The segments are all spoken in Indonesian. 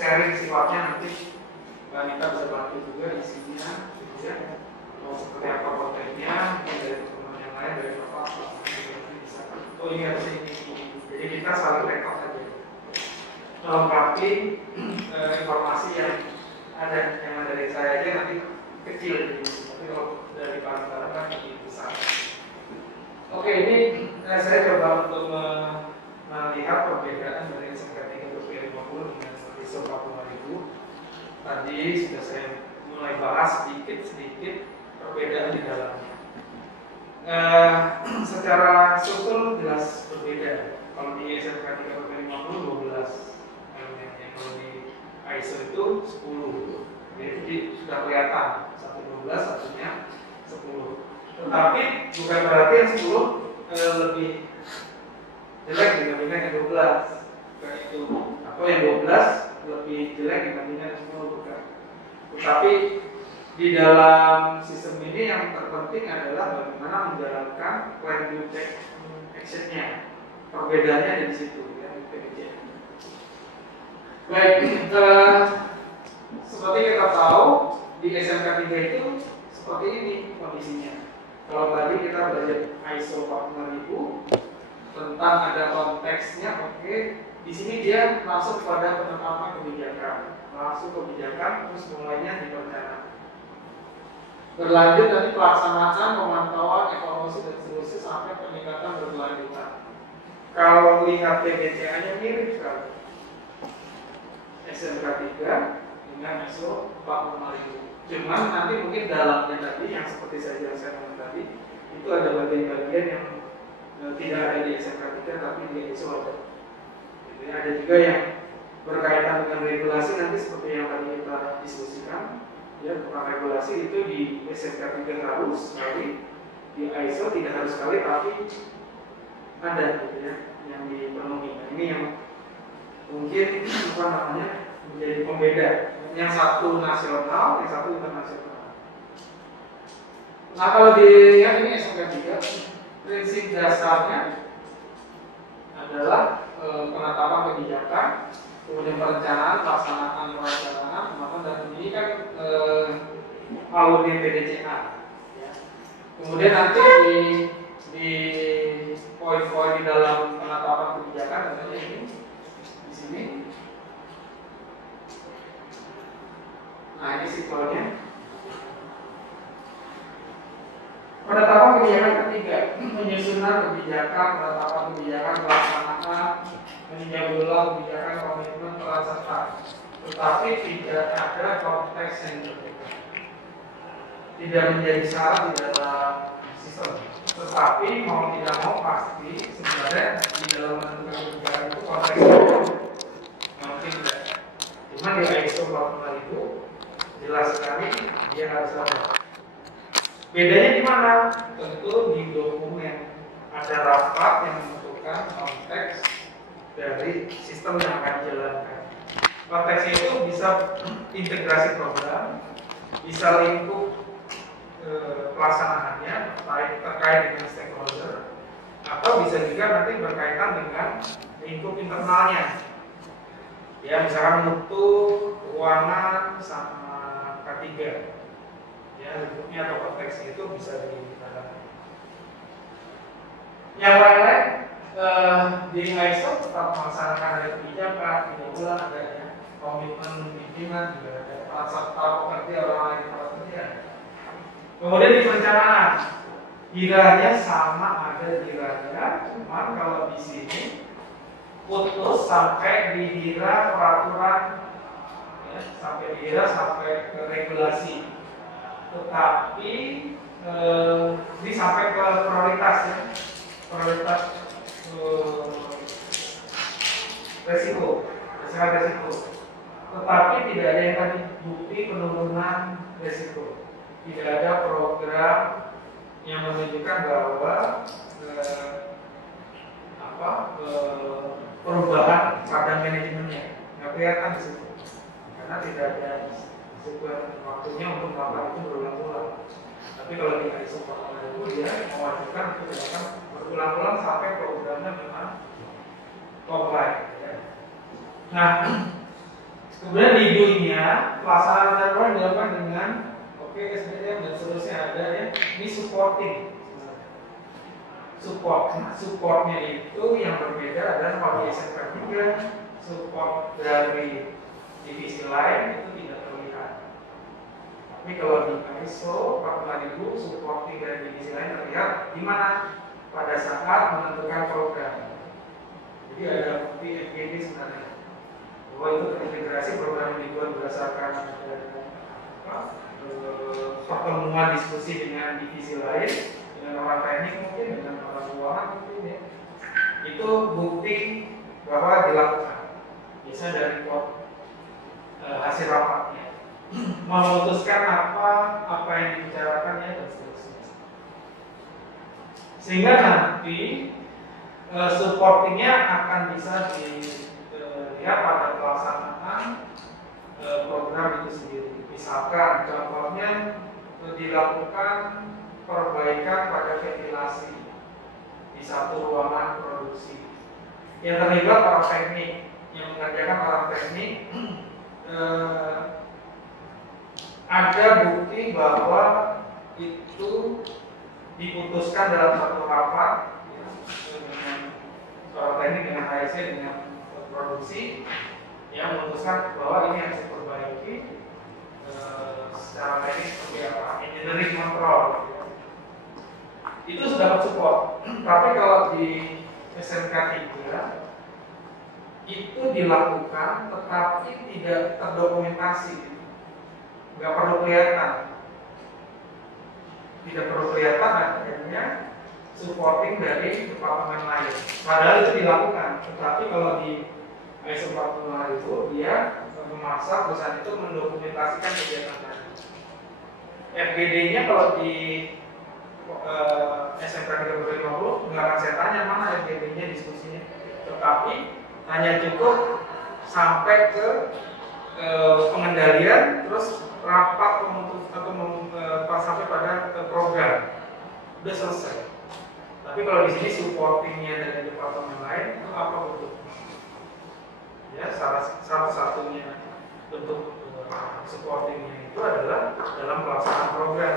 sharing sifatnya nanti Mbak Anita bisa bantu juga isinya, gitu ya. Mau seperti apa kontennya, mungkin dari teman yang lain, dari Bapak, bisa. Oh ini harus ini. Jadi kita saling rekod aja. Melengkapi informasi yang ada dari saya aja nanti kecil, tapi kalau dari barang-barang kan lebih besar. Oke, ini saya coba untuk melihat perbedaan dari SMK 3 50 dengan ISO 45000. Tadi sudah saya mulai bahas sedikit perbedaan di dalamnya. Secara struktur jelas berbeda. Kalau di SMK 3 50 12 elemennya, kalau di ISO itu 10. Jadi sudah kelihatan satu 12, satunya 10. Tetapi bukan berarti yang 10 lebih jelek dibandingkan yang 12. Bukan itu. Atau yang 12 lebih jelek dibandingkan yang 10, bukan. Tetapi di dalam sistem ini yang terpenting adalah bagaimana menjalankan plan do check action-nya. Perbedaannya ada di situ ya, di PDCA. Baik, seperti kita tahu di SMK 3 itu seperti ini kondisinya. Kalau tadi kita belajar ISO 45000 tentang ada konteksnya, oke. Di sini dia langsung pada penetapan kebijakan, langsung kebijakan terus mulainya di perencanaan. Berlanjut nanti pelaksanaan, pemantauan, evaluasi dan seterusnya sampai peningkatan berkelanjutan. Kalau lihat PDCA-nya mirip sekali. SMK 3 dengan ISO 45000. Cuman nanti mungkin dalamnya tadi yang seperti saya jelaskan tadi itu ada bagian-bagian yang tidak ada di SMK 3 tapi di ISO ada. Jadi ada juga yang berkaitan dengan regulasi nanti seperti yang tadi kita diskusikan. Ya, tentang regulasi itu di SMK 3 harus sekali, di ISO tidak harus sekali tapi ada gitu ya yang dipenuhi. Nah, ini yang mungkin apa namanya menjadi pembeda. Yang satu nasional, yang satu internasional. Nah kalau dilihat ini SMK 3, prinsip dasarnya adalah penetapan kebijakan, kemudian perencanaan, pelaksanaan, pemahaman, dan ini kan alurnya PDCA. Ya. Kemudian nanti di poin-poin di dalam penetapan kebijakan tentunya ini di sini. Nah ini situasinya. Penetapan kebijakan ketiga, penyusunan kebijakan, penetapan kebijakan, pelaksanaan, meninjau ulang kebijakan, komitmen, peran serta. Tetapi tidak ada konteks yang berbeda. Tidak menjadi syarat di dalam sistem. Tetapi mau tidak mau pasti sebenarnya di dalam menentukan kebijakan itu konteksnya mungkin tidak. Cuma di ISO 45000 jelas sekali dia harus ada. Bedanya di mana? Tentu di dokumen ada rapat yang menentukan konteks dari sistem yang akan dijalankan. Konteksnya itu bisa integrasi program, bisa lingkup pelaksanaannya terkait dengan stakeholder, atau bisa juga nanti berkaitan dengan lingkup internalnya. Ya, misalkan mutu, keuangan, sama K3. Ya, lingkupnya atau konteksnya itu bisa ditandai. Yang lain-lain di ISO tetap melaksanakan ada kebijakan, tidak pula ada ya, komitmen pimpinan juga ada, peran serta pekerja orang lain pekerja. Kemudian di perencanaan, hiranya sama ada hiranya, cuma kalau di sini putus sampai di hira peraturan, ya, sampai di hira sampai ke regulasi. Tetapi ini sampai ke prioritas ya, prioritas resiko. Tetapi tidak ada yang tadi bukti penurunan resiko. Tidak ada program yang menunjukkan bahwa perubahan pada manajemennya nggak kelihatan di situ karena tidak ada sebuah waktunya untuk melakukan itu berulang-ulang. Tapi kalau di ISO 45000 dia mewajibkan untuk dilakukan berulang-ulang sampai programnya memang comply. Ya. Nah, Kemudian di DUI-nya pelaksanaan teror dilakukan dengan SDM dan seterusnya ada ya. Ini supporting. Supportnya itu yang berbeda adalah kalau di SMK 3 support dari divisi lain itu tidak terlihat. Tapi kalau di ISO 45000 supporting dari divisi lain terlihat di mana pada saat menentukan program. Jadi ada bukti FGD sebenarnya bahwa itu terintegrasi program yang dibuat berdasarkan pertemuan diskusi dengan divisi lain, dengan orang teknik mungkin, dengan orang keuangan mungkin ya. Itu bukti bahwa dilakukan. Biasanya dari hasil rapatnya memutuskan apa yang dibicarakannya dan seterusnya. Sehingga nanti supportingnya akan bisa dilihat pada pelaksanaan program itu sendiri. Misalkan contohnya dilakukan perbaikan pada ventilasi di satu ruangan produksi. Yang terlibat orang teknik, yang mengerjakan orang teknik, ada bukti bahwa itu diputuskan dalam satu rapat ya, dengan orang teknik, dengan HSC, dengan produksi, yang memutuskan bahwa ini harus diperbaiki secara teknis seperti apa, engineering control ya. Itu sudah support. Tapi kalau di SMK 3 itu dilakukan tetapi tidak terdokumentasi, nggak perlu kelihatan, akhirnya supporting dari departemen lain. Padahal itu dilakukan, tetapi kalau di ISO 45000 dia memaksa perusahaan itu mendokumentasikan kegiatan tadi. FGD-nya kalau di SMK 350 nggak akan saya tanya mana FGD-nya diskusinya, tetapi hanya cukup sampai ke pengendalian, terus rapat memutus atau sampai pada program, udah selesai. Tapi kalau di sini supportingnya dari departemen lain itu apa bentuk? Ya, satu-satunya bentuk supportingnya itu adalah dalam pelaksanaan program.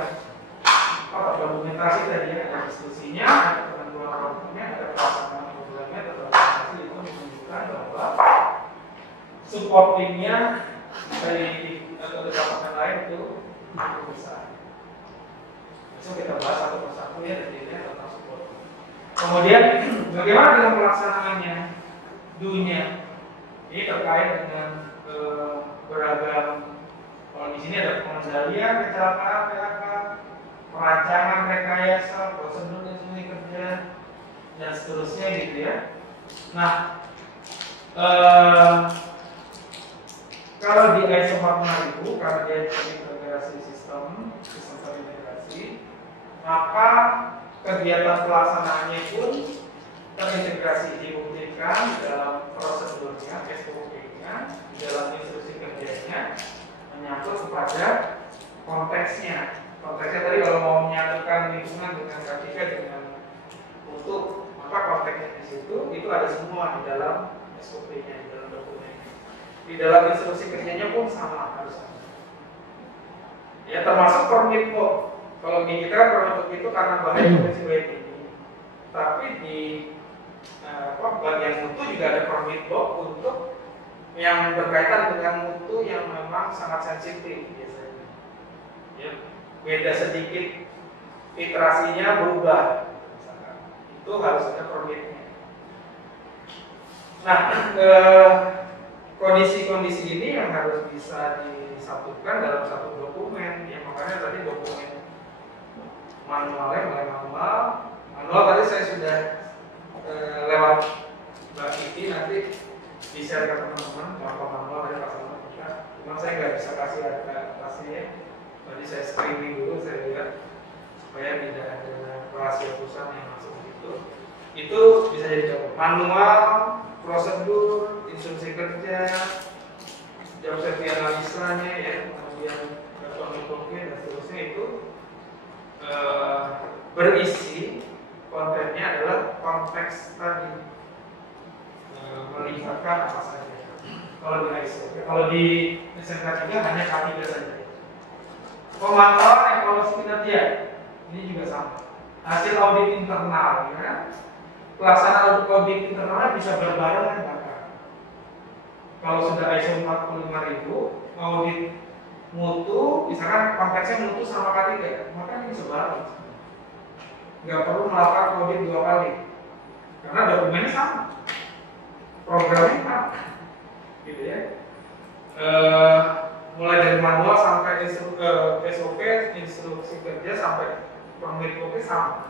Apa dokumentasi tadi, ada diskusinya, ada penentuan programnya, ada pelaksanaan programnya, ada dokumentasi itu menunjukkan bahwa supportingnya dari atau departemen lain itu cukup besar. Besok kita bahas satu persatu ya detailnya tentang support. Kemudian bagaimana dengan pelaksanaannya, DUI-nya? Ini terkait dengan beragam. Kalau di sini ada pengendalian kecelakaan PHK, perancangan rekayasa, prosedur instruksi kerja, dan seterusnya gitu ya. Nah, kalau di ISO 45000 karena dia terintegrasi sistem terintegrasi, maka kegiatan pelaksanaannya pun terintegrasi, dibuktikan di dalam prosedurnya, SOP-nya, di dalam instruksi kerjanya, menyangkut kepada konteksnya. Konteksnya tadi kalau mau menyatukan lingkungan dengan K3 dengan utuh, maka konteksnya di situ itu ada semua di dalam SOP-nya, di dalam dokumennya. Di dalam instruksi kerjanya pun sama, harus sama. Ya, termasuk permit book. Kalau di kita permit itu karena bahaya potensi tinggi. Tapi di bagian mutu juga ada permit book untuk yang berkaitan dengan mutu yang memang sangat sensitif biasanya. Ya, beda sedikit iterasinya berubah, misalkan. Itu harus ada permitnya. Nah, kondisi-kondisi ini yang harus bisa disatukan dalam satu dokumen. Yang makanya tadi dokumen manualnya mulai manual tadi saya sudah lewat Mbak Kiki, nanti di-share ke teman-teman contoh manual dari pasal kita. Cuma saya nggak bisa kasih harga pastinya. Tadi saya screening dulu, saya lihat supaya tidak ada rahasia perusahaan yang langsung gitu. Itu bisa jadi contoh manual, prosedur, instruksi kerja, job safety analisanya ya, kemudian penghitungan dan seterusnya itu berisi kontennya adalah konteks tadi, melihatkan apa saja. Kalau di ISO, kalau di di SMK 3 hanya K3 saja. Pemantauan evaluasi kinerja ini juga sama. Hasil audit internal, ya. Pelaksanaan audit internalnya bisa berbarengan bahkan. Kalau sudah ISO 45000, audit mutu, misalkan konteksnya mutu sama K3, maka ini bisa bareng. Nggak perlu melakukan audit 2 kali, karena dokumennya sama, programnya sama, gitu ya. Mulai dari manual sampai SOP, instruksi kerja sampai pemilik kopi sama.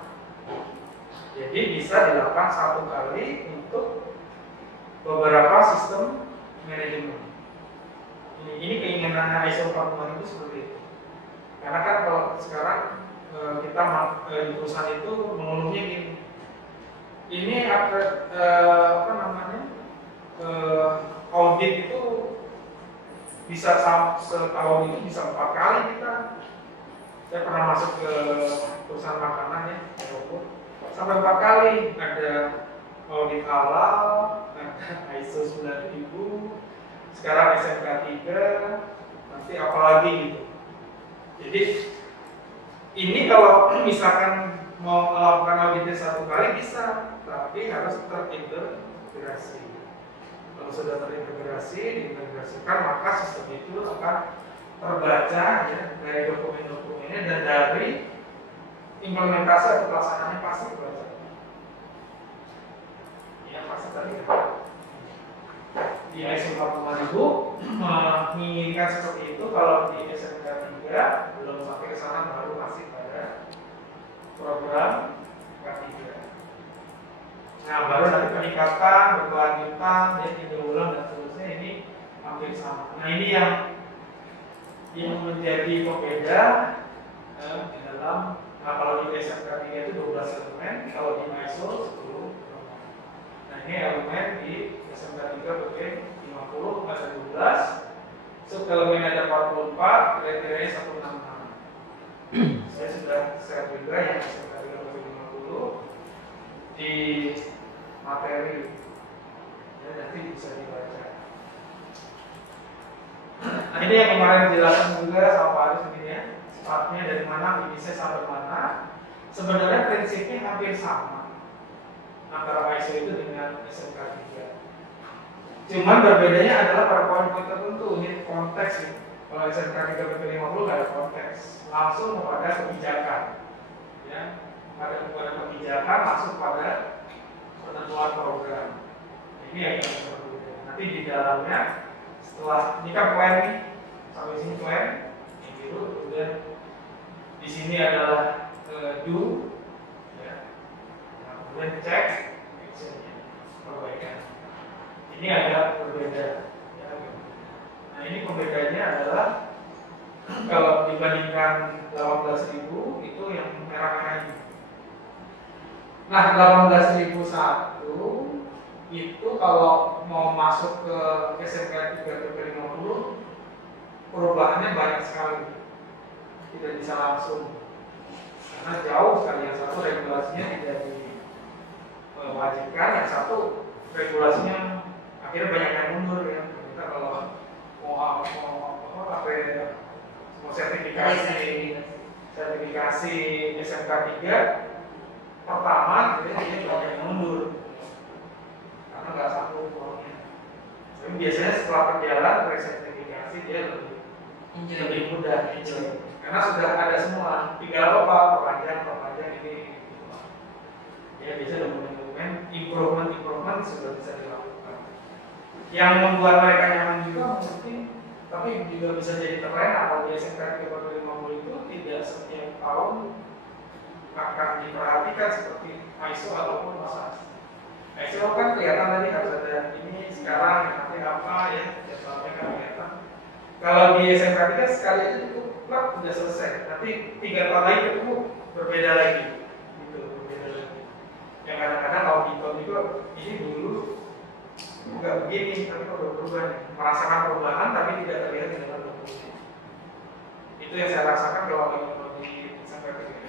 Jadi bisa dilakukan 1 kali untuk beberapa sistem manajemen. Ini keinginan ISO 45000 itu seperti itu. Karena kan kalau sekarang kita di perusahaan itu mengeluhnya gini. Ini apa namanya? Audit itu bisa setahun itu bisa 4 kali kita. Saya pernah masuk ke perusahaan makanan ya, sampai 4 kali ada audit halal, ada ISO 9000, sekarang SMK 3, nanti apalagi gitu. Jadi ini kalau misalkan mau melakukan auditnya 1 kali bisa, tapi harus terintegrasi. Kalau sudah terintegrasi, diintegrasikan, maka sistem itu akan terbaca ya, dari dokumen-dokumennya dan dari implementasi atau pelaksanaannya pasti terbaca. Ya pasti tadi di ISO 45000 menginginkan seperti itu. Kalau di SMK 3 belum sampai ke sana, baru masih pada program K3. Nah, baru nanti peningkatan, berkelanjutan, dan 3 bulan dan seterusnya, ini hampir sama. Nah, ini yang menjadi pembeda di dalam, nah kalau di SMK 3 itu 12 elemen, kalau di ISO 10 elemen. Nah, ini elemen di SMK 3 bagian 50 ada 12, sub elemen ada 44, kriterianya 166. Saya sudah share juga yang SMK 3 bagian 50 di materi, ya, nanti bisa dibaca. Nah, ini yang kemarin dijelaskan juga sama Pak Aris mungkin ya, startnya dari mana, finisnya sampai mana. Sebenarnya prinsipnya hampir sama antara ISO itu dengan SMK 3. Cuman berbedanya adalah pada poin-poin tertentu, ini konteks ya. Kalau SMK 3 BP50 nggak ada konteks, langsung kepada kebijakan, ya. Pada kebijakan langsung pada penentuan program. Ini yang kita berbeda. Nanti di dalamnya setelah ini kan plan nih, sampai sini plan, yang biru, kemudian di sini adalah do, ya. Nah, kemudian check, actionnya, perbaikan. Ini agak berbeda. Ya. Nah ini pembedanya adalah kalau dibandingkan 18.000 itu yang merah-merah ini. Nah 18.001 itu kalau mau masuk ke SMK 3 BP50 perubahannya banyak sekali, tidak bisa langsung karena jauh sekali. Yang satu regulasinya tidak diwajibkan, yang satu regulasinya akhirnya banyak yang mundur ya. Kita kalau mau sertifikasi SMK 3 pertama dia banyak yang mundur karena nggak sanggup uangnya. Tapi biasanya setelah berjalan resertifikasi dia lebih mudah karena sudah ada semua, tinggal perpanjang ini. Ya biasa dokumen improvement sudah bisa dilakukan. Yang membuat mereka nyaman juga mungkin, tapi juga bisa jadi terlena kalau di SMK 350 itu tidak setiap tahun akan diperhatikan seperti ISO ataupun masa. ISO kan kelihatan tadi harus ada ini sekarang, nanti apa ya, jadwalnya kan kelihatan. Kalau di SMK 3 sekali itu cukup plak sudah selesai, nanti 3 tahun lagi ketemu berbeda lagi, gitu, berbeda lagi. Yang kadang-kadang auditor juga ini dulu nggak begini, tapi kok udah berubah, merasakan perubahan tapi tidak terlihat di dalam dokumen. Itu yang saya rasakan kalau di SMK 3.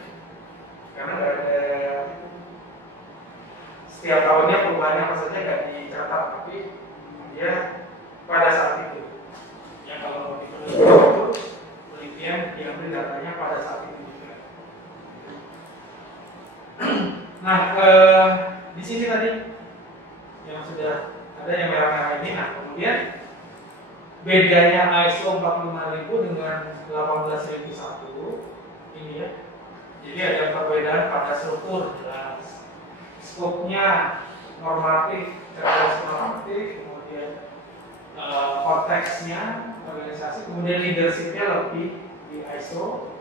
Karena nggak ada setiap tahunnya perubahannya, maksudnya nggak dicatat, tapi dia pada saat itu Nah, di sini tadi yang sudah ada yang merah-merah ini. Nah, kemudian bedanya ISO 45000 dengan 18001 ini ya. Jadi ada perbedaan pada struktur, jelas. Skopnya normatif, kemudian konteksnya organisasi, kemudian leadershipnya lebih di ISO,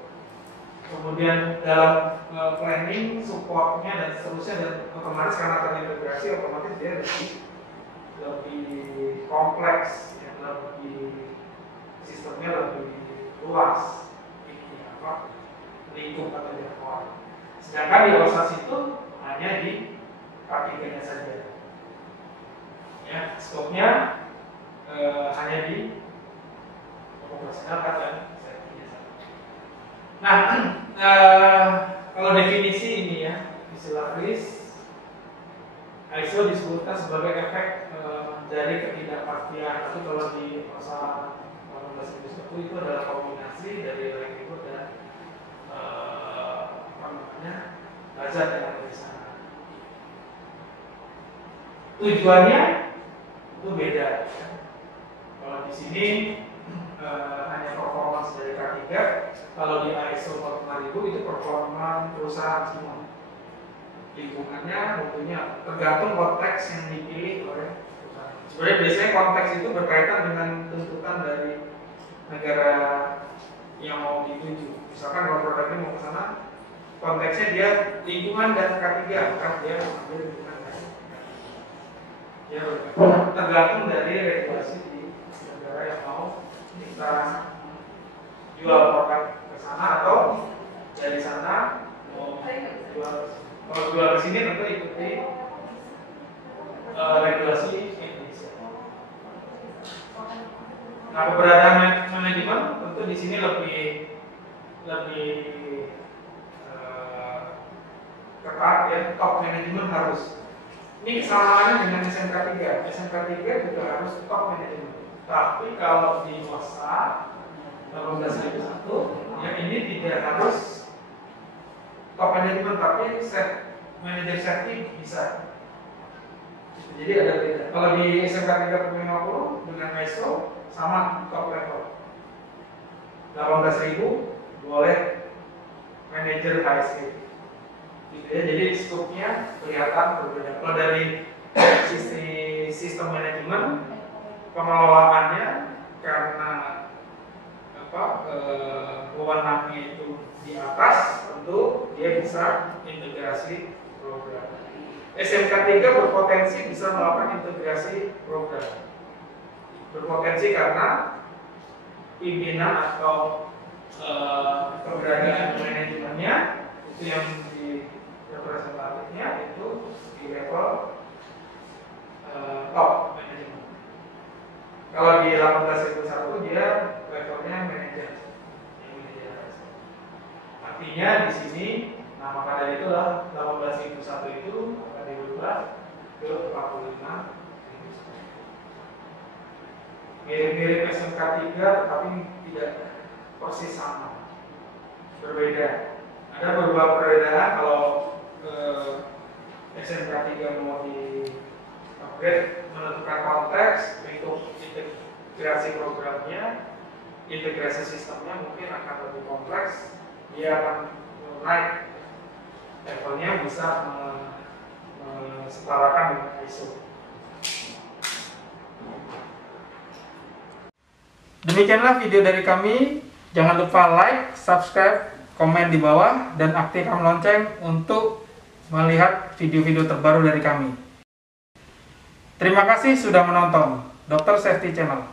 kemudian dalam planning, supportnya dan seterusnya, dan otomatis karena terintegrasi otomatis dia lebih kompleks, ya, lebih sistemnya lebih luas, ini apa lingkup atau jangkauan. Sedangkan di OSAS itu hanya di K3-nya saja. Ya, skopnya hanya di operasional dan safety-nya saja. Nah, kalau definisi ini ya, istilah risk ISO disebutkan sebagai efek dari ketidakpastian. Tapi kalau di pasal 18001 itu adalah kombinasi dari likelihood dan hazard yang ada di sana. Tujuannya itu beda. Kalau di sini hanya performance dari K3, kalau di ISO 45000 itu performa perusahaan semua. Lingkungannya tentunya tergantung konteks yang dipilih oleh perusahaan. Sebenarnya biasanya konteks itu berkaitan dengan tuntutan dari negara yang mau dituju. Misalkan kalau produknya mau ke sana, konteksnya dia lingkungan dan K3, kan dia ambil lingkungan dan ya, tergantung dari regulasi di negara yang mau kita jual produk ke sana atau dari sana mau jual. Kalau jual ke sini tentu ikuti regulasi Indonesia. Nah, keberadaan manajemen tentu di sini lebih ketat ya, top manajemen harus. Ini kesamaannya dengan SMK 3. SMK 3 juga harus top manajemen. Tapi kalau di MOSA 18001 ya ini tidak harus top manajemen, tapi manajer safety bisa. Jadi ada beda. Kalau di SMK 350 dengan ISO sama top level. 18000 boleh manajer HSE. Gitu ya, jadi skopnya kelihatan berbeda. Kalau dari sisi sistem manajemen pengelolaannya karena wewenangnya itu di atas, tentu dia bisa integrasi program. SMK 3 berpotensi bisa melakukan integrasi program. Berpotensi karena pimpinan atau keberadaan manajemennya itu yang di representatifnya itu di level top manajemen. Kalau di 18001 dia levelnya manajer. Artinya di sini, nah maka dari itulah 18001 itu akan dirubah ke 45. Mirip-mirip SMK 3 tetapi tidak persis sama, berbeda. Ada beberapa perbedaan. Kalau SMK 3 mau di upgrade, menentukan konteks untuk integrasi programnya, integrasi sistemnya mungkin akan lebih kompleks. Dia akan naik levelnya, bisa setarakan dengan ISO. Demikianlah video dari kami. Jangan lupa like, subscribe, komen di bawah, dan aktifkan lonceng untuk melihat video-video terbaru dari kami. Terima kasih sudah menonton Dr. Safety Channel.